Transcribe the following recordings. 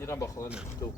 ایران با خودم تو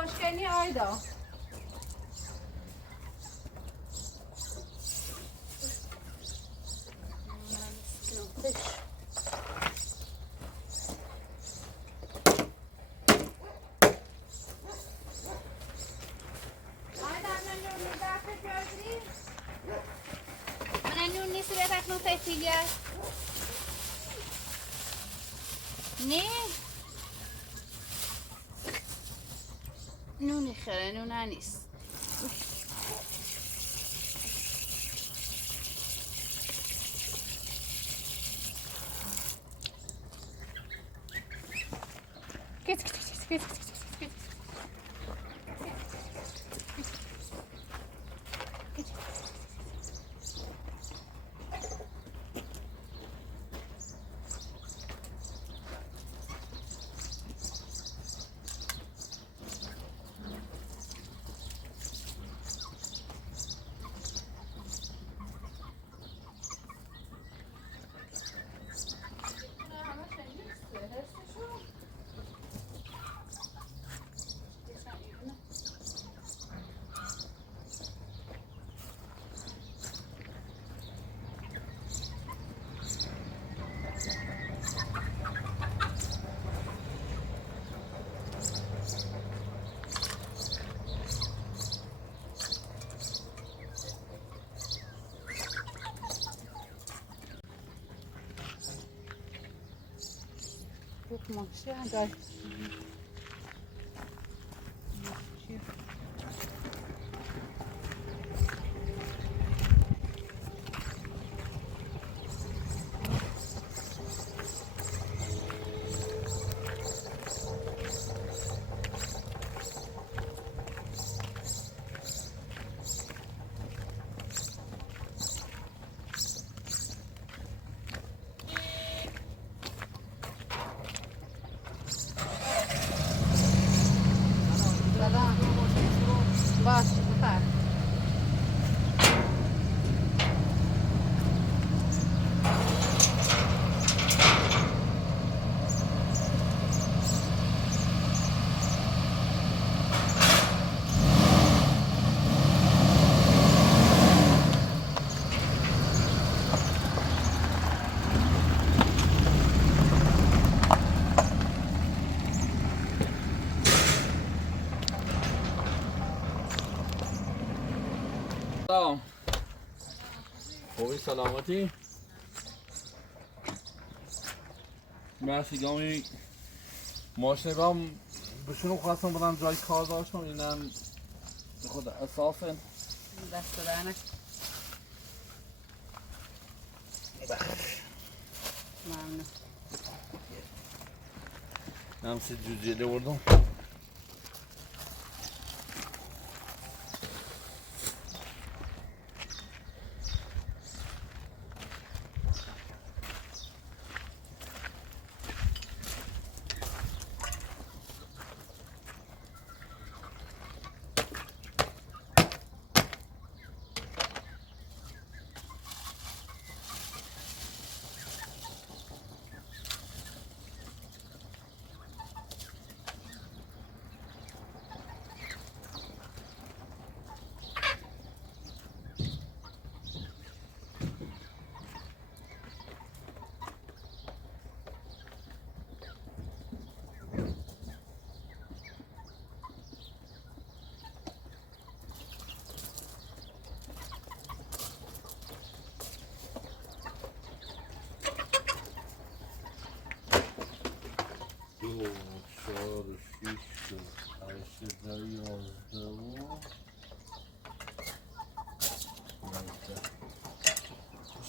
خوشگلی آیدا نونی خیره نونه نیست ماشی داری خوبی سلامتی؟ مرسی گامی ماشین رام بشونو خواستم بدم جای کار داشتم اینم به خود اساسه دست دارنه ممنون نمسی جوجیلی بردم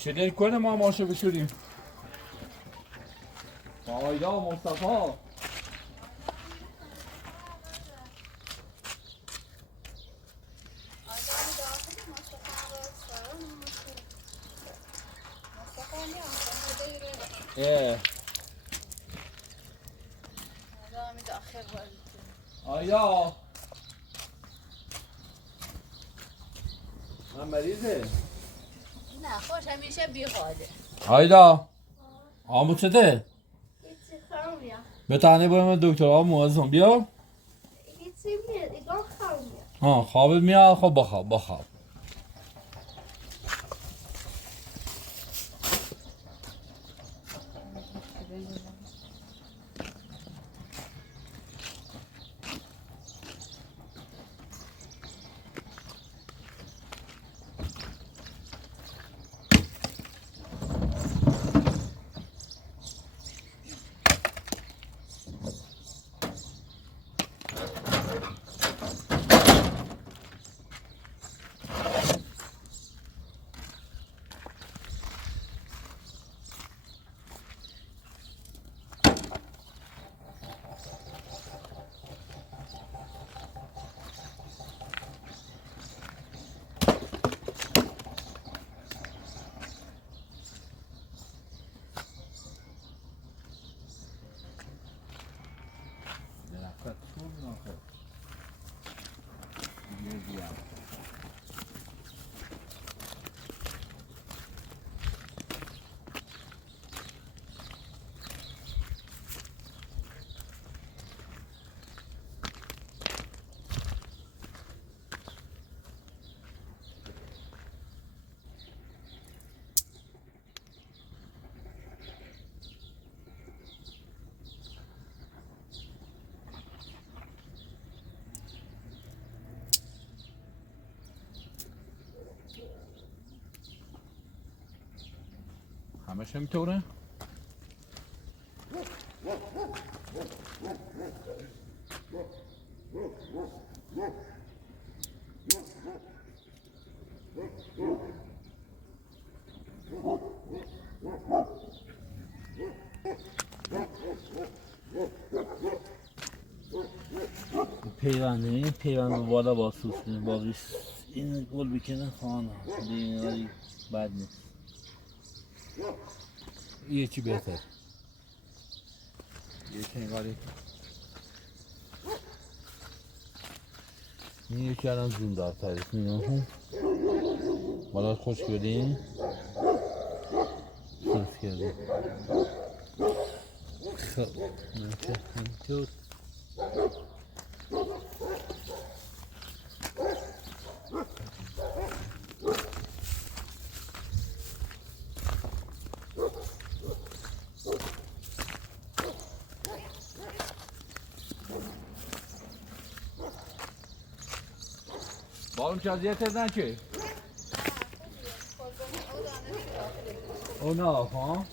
شدید کنه ما ماشو بشوریم آیدا و مصطفی آیا من مریضه نه خوش همیشه بیخواده آیدا آمود شده هیچی خواهم به تانه بایم دکتر ها موازم بیا هیچی میاد ایگاه خواهم خوابت میاد خب بخواب همش همینطوره؟ پیوند بالا با سوس باقیش این گل بکنه خانه دیگه بد نیست یکی بهتر یکی انگاری این یکی الان زون دار تریست نگاه بالا خوش کردیم صرف کردیم خب نمیشه همینطور با اون چه اذیت نه که او نه ها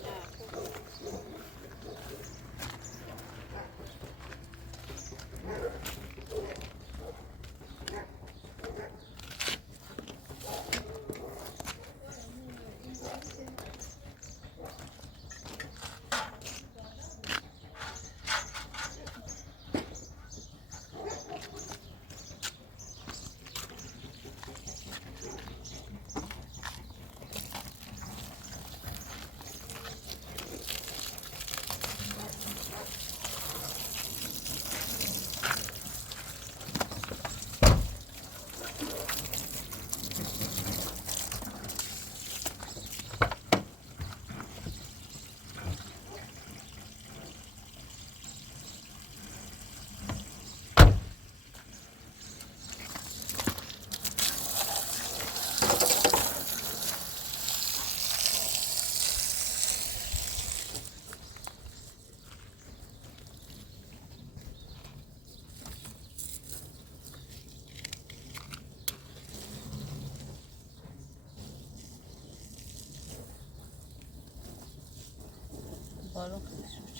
بارون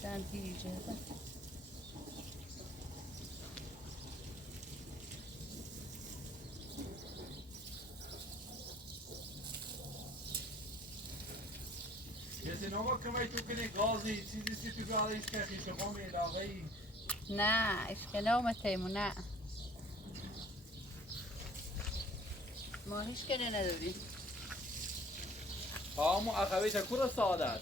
چند دیجه کسی نما که تو کنی گازی چیزی تو برایش که خیشه قومی علاقهی نه اشکنه تیمون نه ما هیچ کنه نداریم همون اخوی چکور سعادت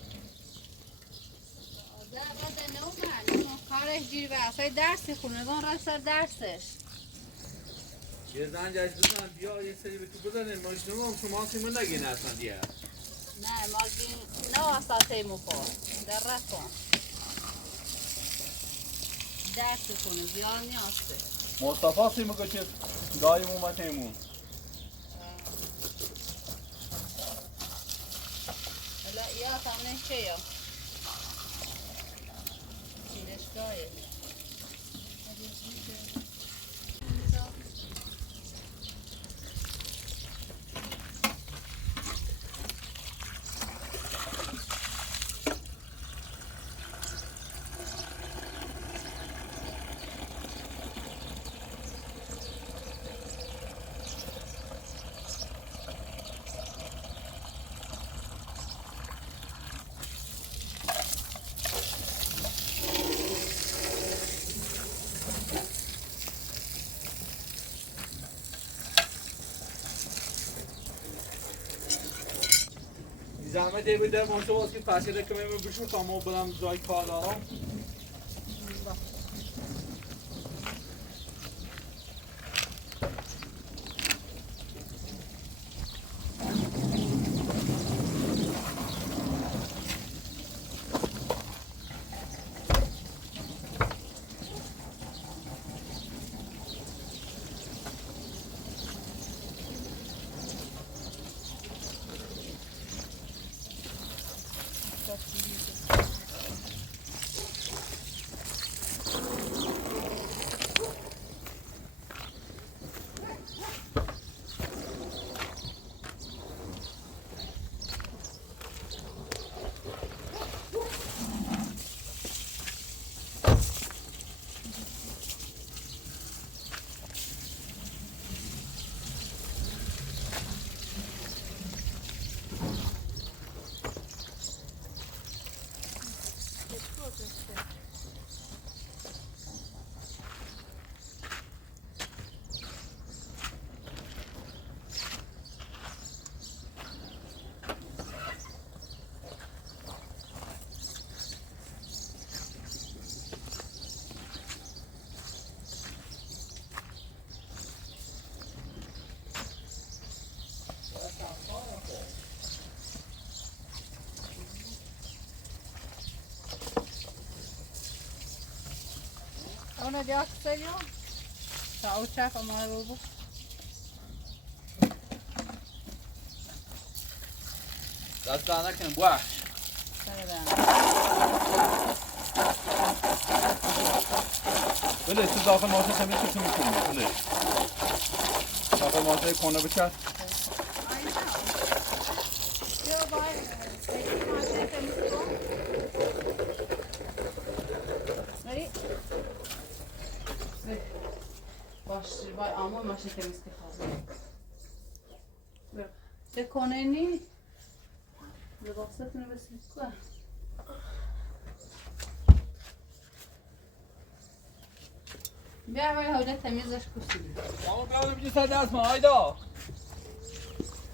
بعد نومن کارش جیر به اصای درسی خونه دان رفت سر درسش یه زنج اش بزن بیا یه سری به تو بزنین ما شما شما سیمون نگین اصلا دیگه نه ما بین نه اصلا تیمون خور در رفتم درسی خونه بیار نیاسته مصطفی سیمون که چه دایم اومد تیمون حالا یا تامنه چه یا چیرشگاهه زحمت یه بیده ماشته باز که پشیده که من بشم تا ما برم جای کار دارم اونو دیگه سریع تا او چپ ما رو بو دست در نکن باش بله تو داخل ماسه همه چی تو میکنی بله داخل ماسه کنه بچست بیا باید سیدی ماشه تمیز کن بری باش باید آمون ماشه تمیز که خواه چه کنه نی لباستونو بسید کن بیا اول حوله تمیزش کشیدی ماما برو بجی سر دست ما آیدا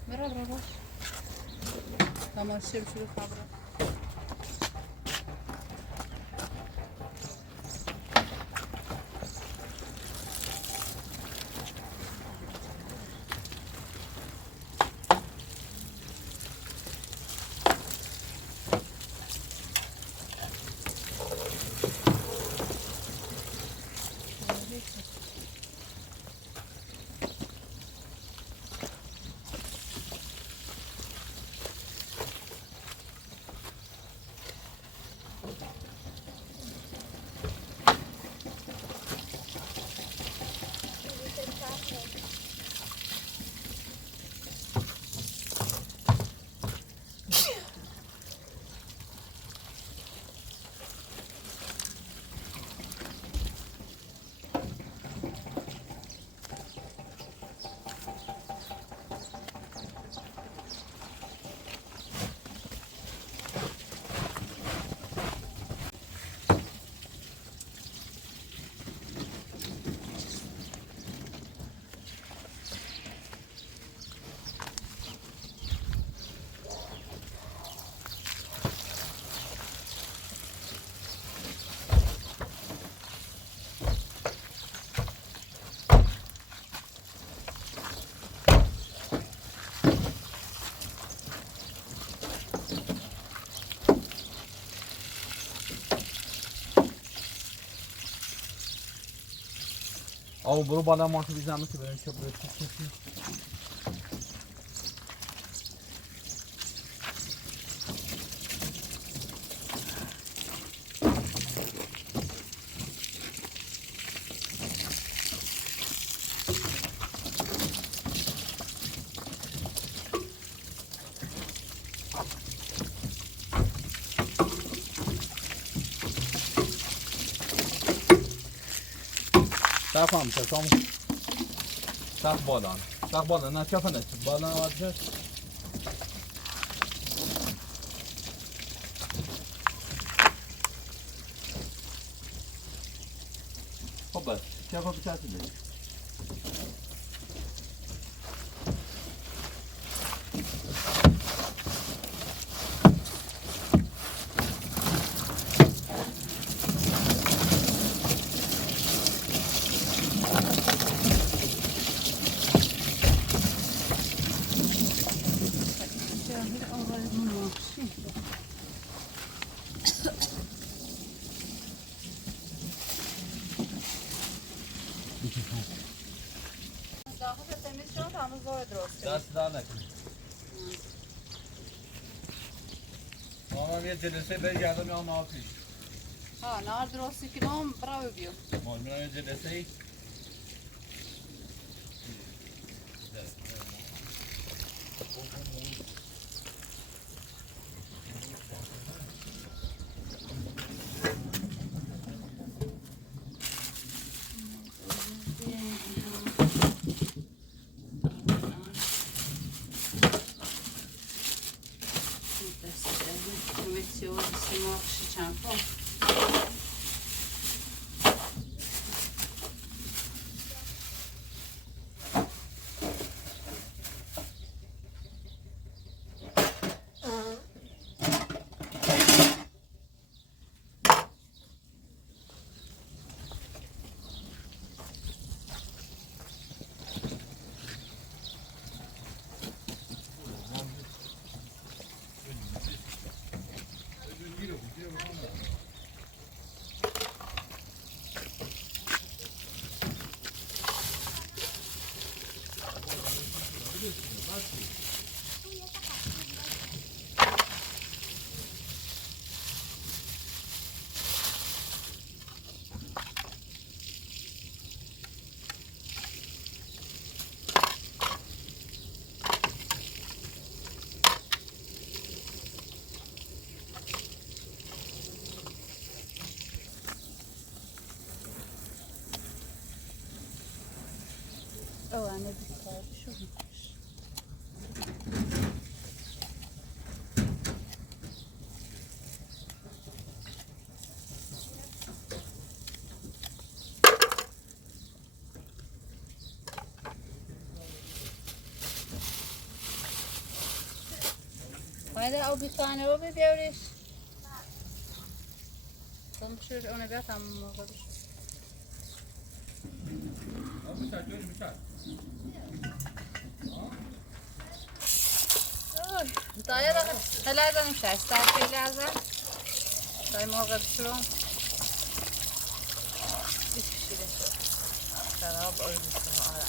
برو باش تماشا بشورو خبره آو برو بالا ما تو بیزنم که بریم چه بریم تفهم تفهم تف بالا نه چه فنه بالا آدرس خب بس چه فنه بچه دیگه داخل تمیز شد همون زور درست دست دار نکنی ماما یه جلسه برگردم یا ما پیش ها نار درستی کنم برای بیو ماما میرم یه جلسه ای tane biter. Şu bitmiş. Haydi al bir tane o bir devriş. Tamam şöyle ona bir atam mı olur? Daya da nelerden imşer? İster şeylerden. Dayım orada pişiyorum. Bir pişirim. Şarap oyuncusu ara.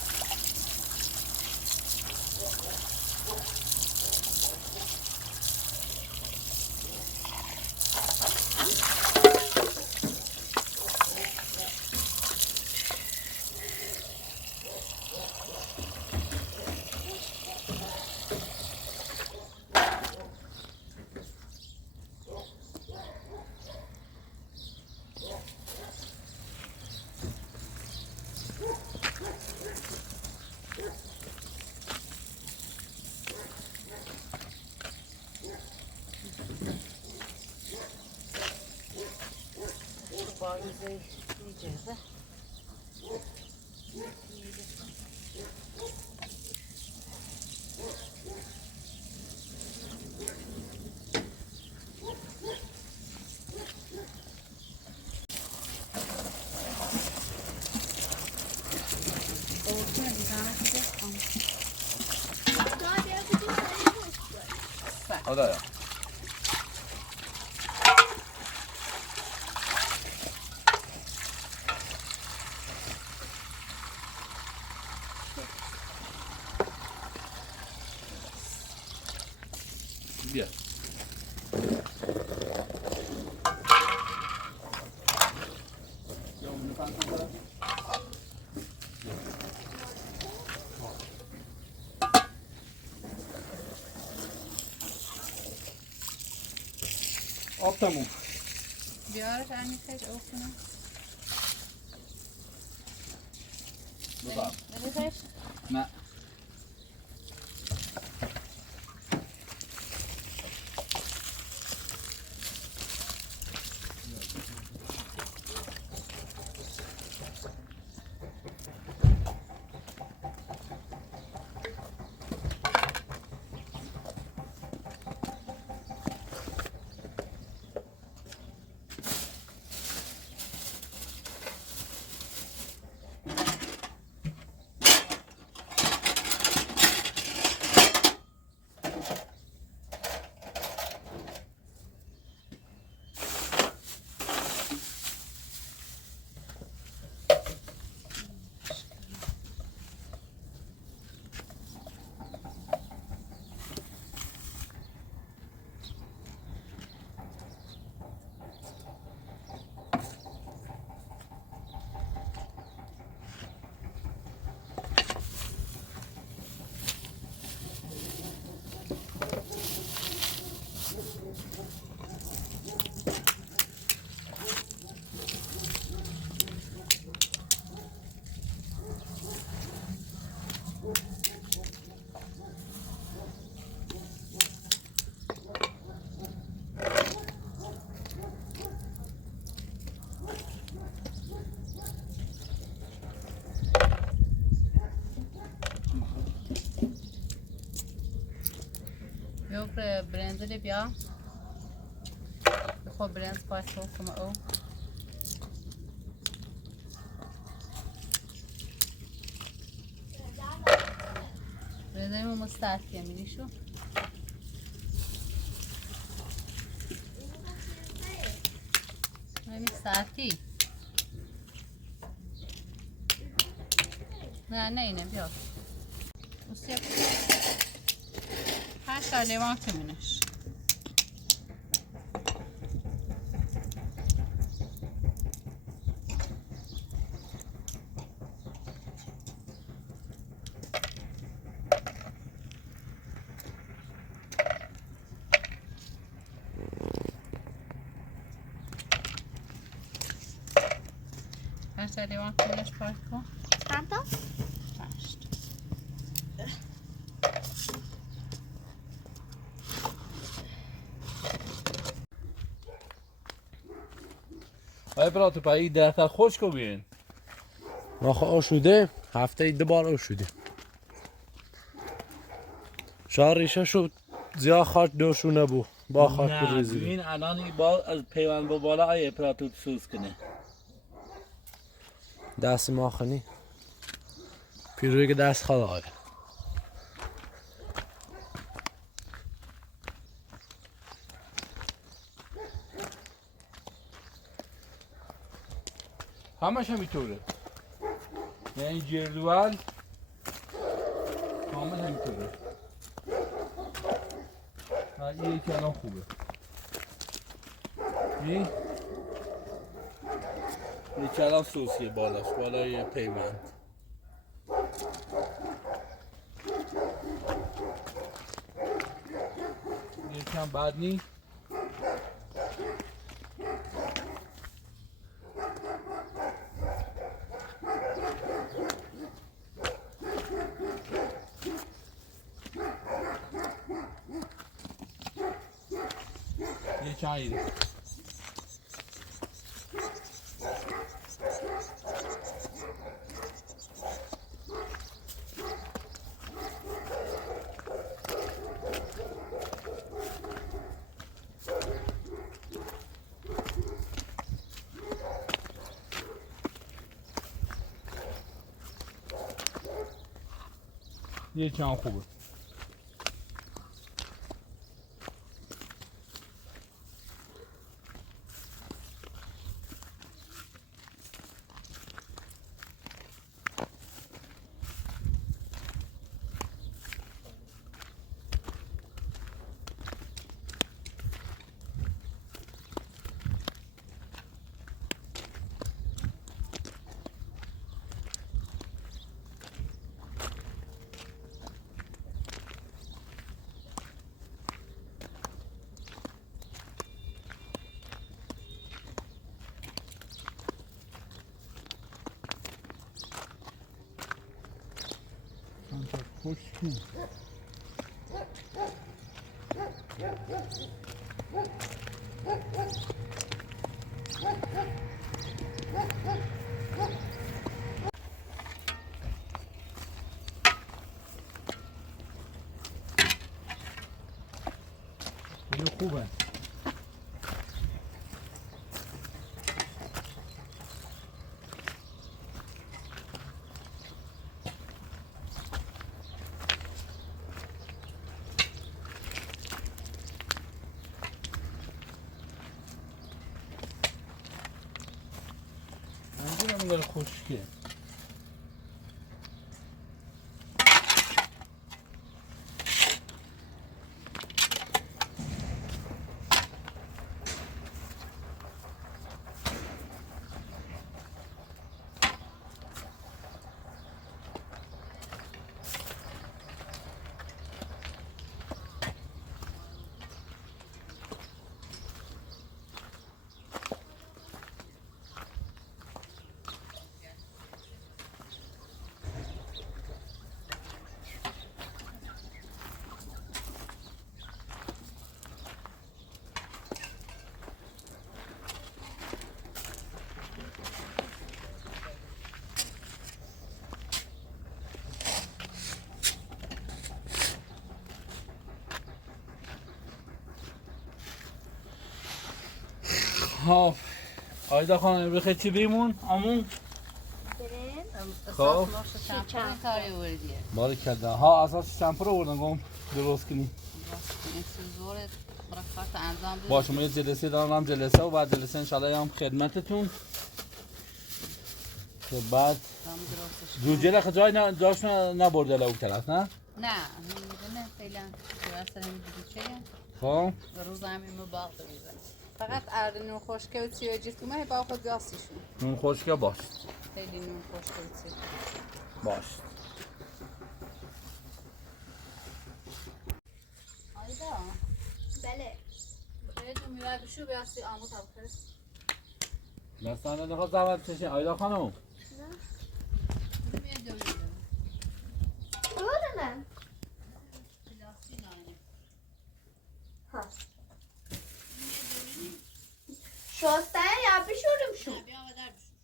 Bağı güzel yiyeceğiz de. Olsun bir tane güzel. Daha bir yapıcı var. O da ya. Gel. Al tamam. Bir ara sen kaç okuna. Bu da. Ne kaç? Ne? Yok brandleri bia. خب برنج پاش کنم او. برنج مستعفی می‌نی شو. مستعفی. نه اینه بیا. مستعف. هر سالی وقت می‌نش. Här ser det vart det är spark på. Vänta. Först. آیا برا تو پایی درختر خوش کو بین ما آشوده هفته 2 بار آشوده شهر ریشه شد زیاد خاک دوشونه بود با خاک بریزید ببین الان این با از پیوند با بالا آیا پراتو سوز کنه دست ماخنی پیروی که دست خدا آره همش همینطوره یعنی جلوال کامل همینطوره این یکی الان خوبه این یکی الان سوسیه بالاش بالای پیوند یکی هم بد نی یکی هم ایده یکی هم خوبه خوشکی اینو خوبه منظورم داره خشکه خب آیدا خانم بخیر چی بیمون آمون خب چند کاری وردیه باری کرده ها اساس شمپو رو بردن گم درست کنی این زور برکات انجام بده با شما یه جلسه دارم جلسه و بعد جلسه انشالله هم خدمتتون که بعد جوجه لخ جای جاش نبرده لو طرف نه؟ نه میدونه فعلا درست همین دیگه خب و روز همین باغ بریزه فقط اردنون خشکه و چیه جیر تو ماه باغ بیاسیشون نون خشکه باش خیلی نون خشکه و چیه باش آیدا بله باید تو میوه بشو بیاسی آمو تبخیر دستانه نخواد زحمت چشین آیدا خانم میاد دویده بودنم پلاسی نانه ها شسته یا بشوریم شو بیا و در بشور.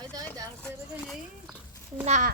آیدا درسته بکنی؟ نه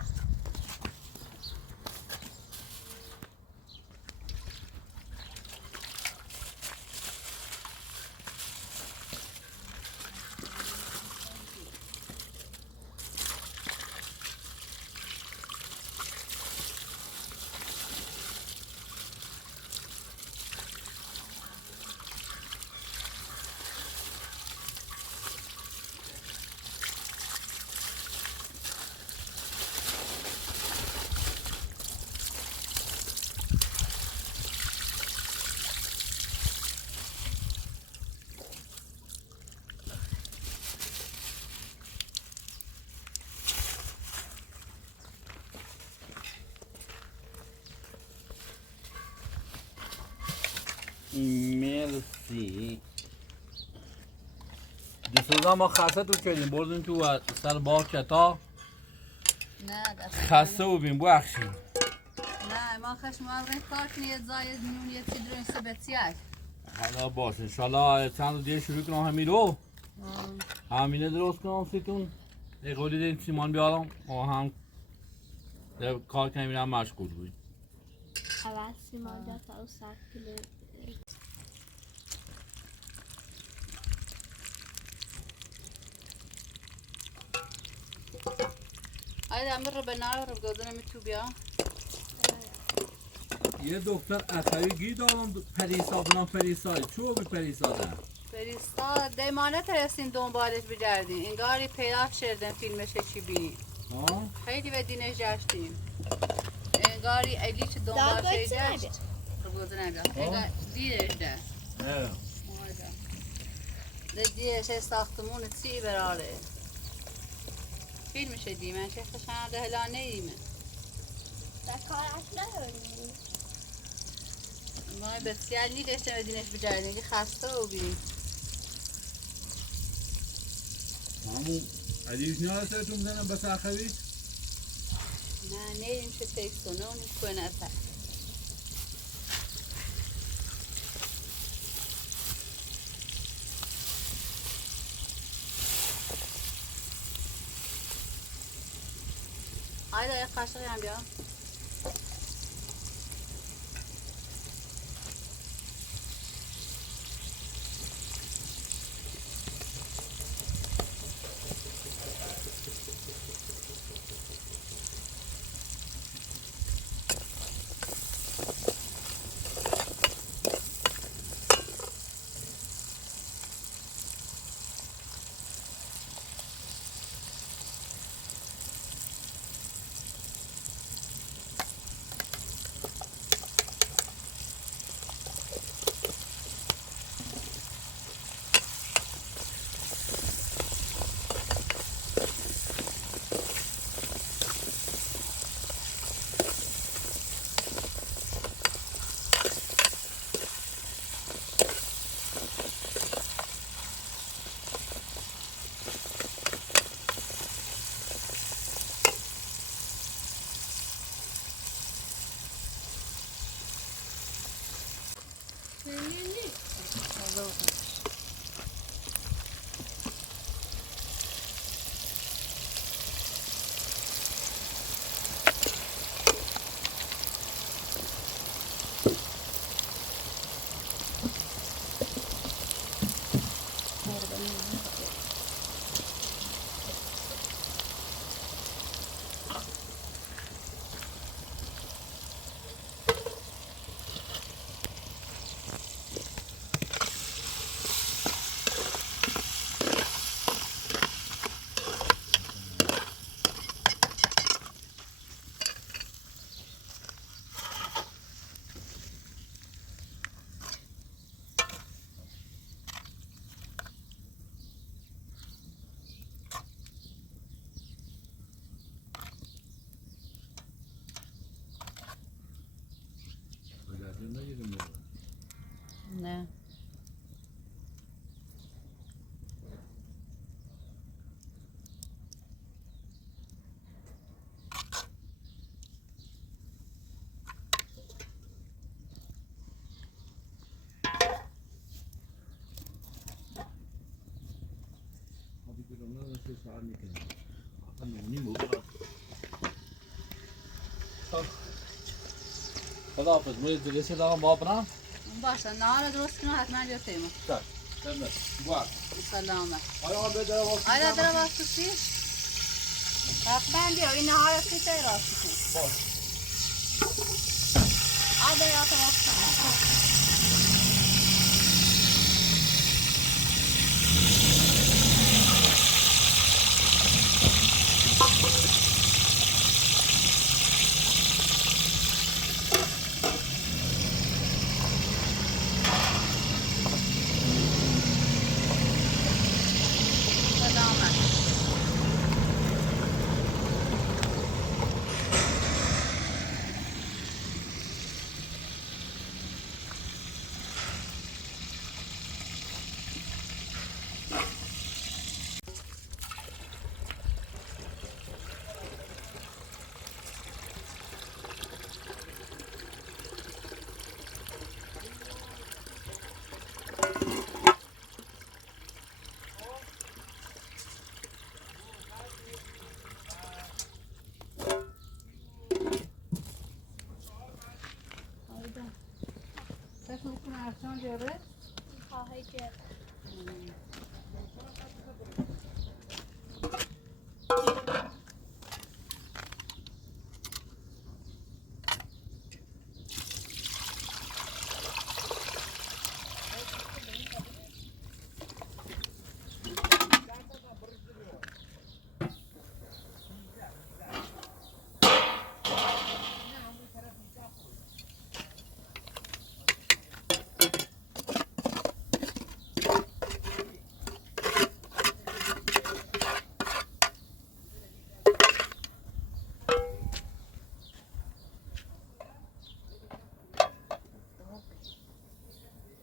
مرسی دیسوزا ما خسته تو کردیم بردیم تو سر باغ کتا نه دست خسته و بیم بخشیم نه ما خشمال غیر کاش نیت زاید نون یه تیدرون سبتیاک حالا باشه انشالله چند روز دیگه شروع کنم همین رو همینه درست کنم سیتون یک قولی دیم سیمان بیارم و هم کار کنیم هم مشغول بودیم اول سیمان جاتا و 100 کیلو آیدا امر رو به نار رو بگذارم تو بیا یه دکتر اخوی گی دارم پریسا بنام پریسای چو بی پریسا فرستا دیمانه ترسین دنبالش بگردین انگاری پیدا شدن فیلمش چی بینی خیلی به دینش جشتیم انگاری ایلی چه دنبالش جشت بگذار نگاه انگار دیرش ده دیرش ساختمون چی براره فیلمش دیمه چه خشنده هلانه ایمه کارش نداریم ما بسیار نیدشتم به دینش بگردیم که خسته و بینیم همون علیش نیاره سرتون بزنم بس اخوی نه نیم شه تکسونه و نیم کنه تا آیدا یک قاشقی هم بیا نه خداحافظ ما جلسه دارم با برم باشه نهار درست کنم حتما بیا تیمون تمام گوار سلامت آیا به در واسه آیا در واسطی حتما بیا این نهار سیته راست کن باش آده یا تو واسطی فکر میکنم ارسان جاره خواهی جد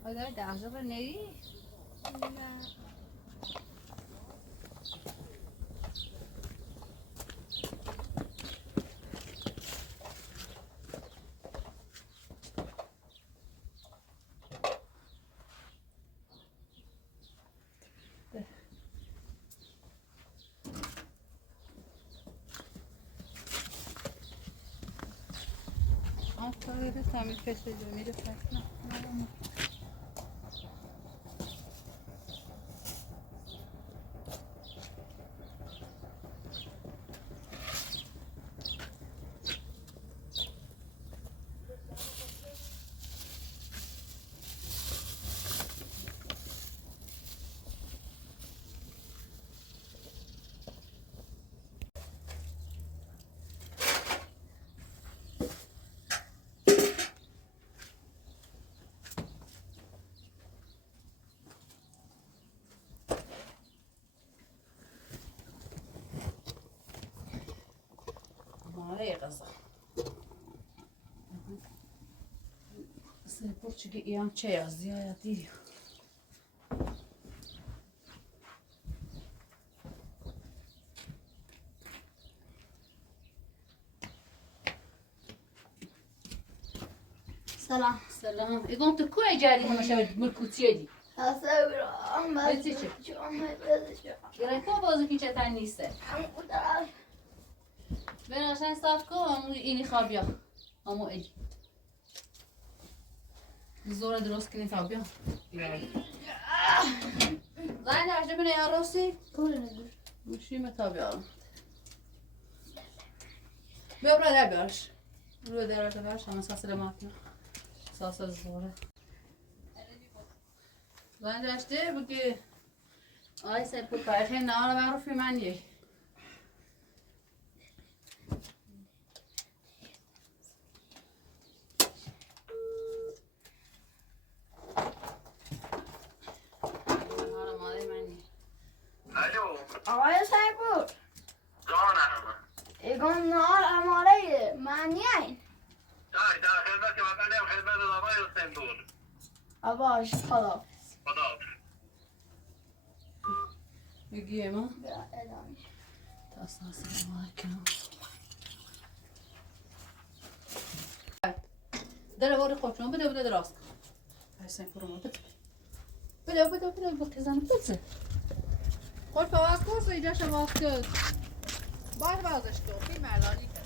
آیا درجا بر نری؟ نه آفرین تمیز کسی میره فکر نه ماره غذا سه پرچگی ایام چه از زیادی سلام سلام ایگون تو کوی جاری همشه ملکوتیه دی هستم بزی چه؟ گره که بازو که چه تن نیسته بناشن صاف کن اینی خوابیا امو ایدی زور درست کنی تا بیا زن درجه بینه یا راستی گوشیم تا بیارم بیا برای در بیارش روی در رو بیارش همه ساسه ماتنا ساسه زوره زن داشته بگی آی سپور پایخه نهار معروفی من یک آقای سیپور جانم ایگون نهار اماره معنی این در خدمت وطنم خدمت آقای حسین بود باش خلاص خدا بگیه ما ادامه تا السلام علیکم داره وارد خوشم بده راست هستن پرومو بده بخزن بده خود فواز کورس ایجاش واز کرد باید وازش کرد این مردانی کرد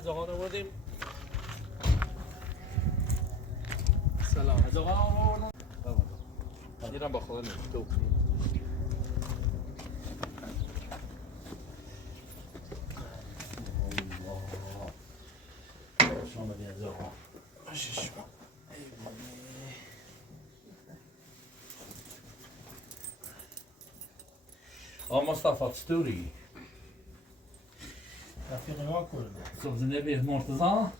از آقا آوردیم. سلام از آقا آوردم میرم با خدا تو شما از آقا آقا مصطفى چطوری؟ رفیق ما کرده صبح نبیه مرتضا؟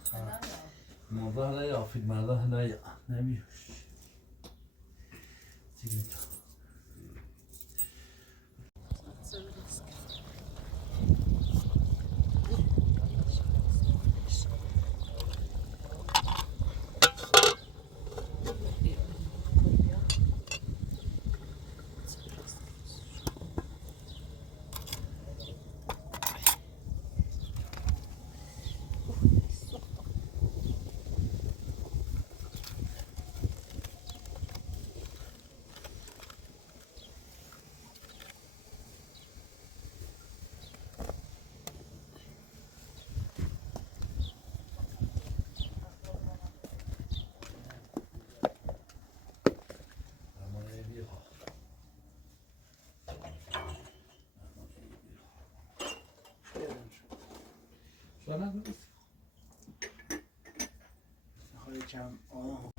مرتضا هدایه فیلم مرده هدایه نبیه چیزی تو خواهی کم آه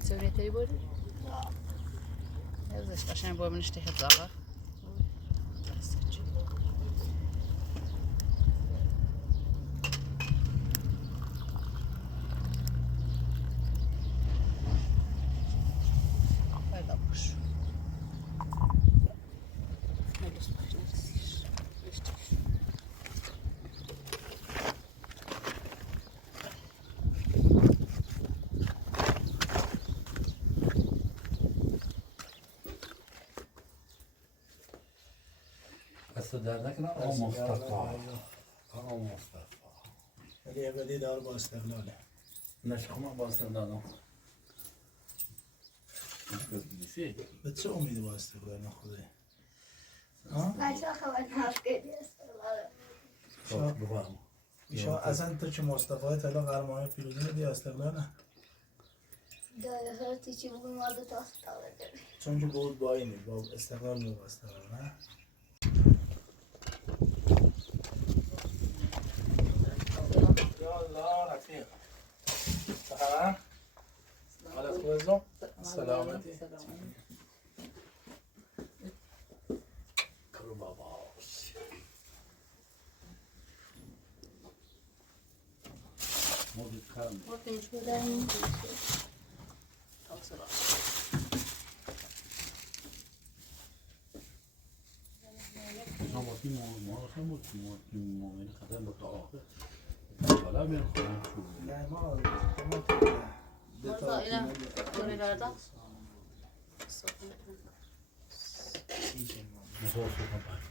تسوي تري بودي لا بس عشان بو بنشتهي الضغط هذا وش دست در نکنه آقا مصطفى آقا مصطفى ولی ابدی دار با استقلاله نشخمه با استقلالم به چه امید با استقلال خدای بچه خبر نفکردی استقلاله ایشا اصلا تو چه مصطفی تلا قرمانه پیروزی رو دی استقلاله داره خیلی چی بگوی ما دو تا استقلال داریم چون که بود با اینی با استقلال بود با استقلال نه یا الله رفیق چه خبر؟ حالت خوبه زو؟ سلامتی کرو باباش موجود خرم شما کی ما خیلی مومن خدام با آخر بالا میرم خودم شروع نه ما Orada ile konularda ایشون مثلا سوکن پای.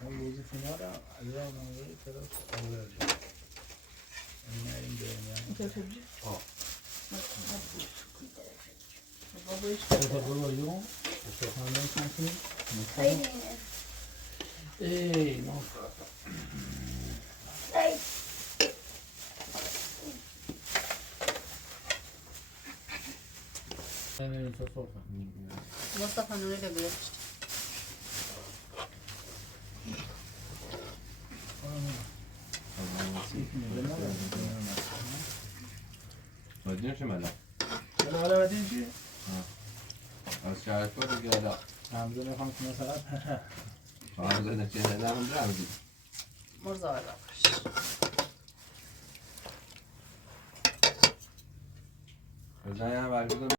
اون روز فینال از راهنمایی طرف آورد. این این دنیا. Esta prueba yo, esta también canción. خیلی Ey, no. ای En esa sopa. Mustafa nuriyle birleşti. ودينش ملا حالا حالا بدین چی؟ از شهر تو دیگه لا حمزه میخوام که مثلا فرض نچه ندارم رمزی Murza var bakmış. بزنیم برگردم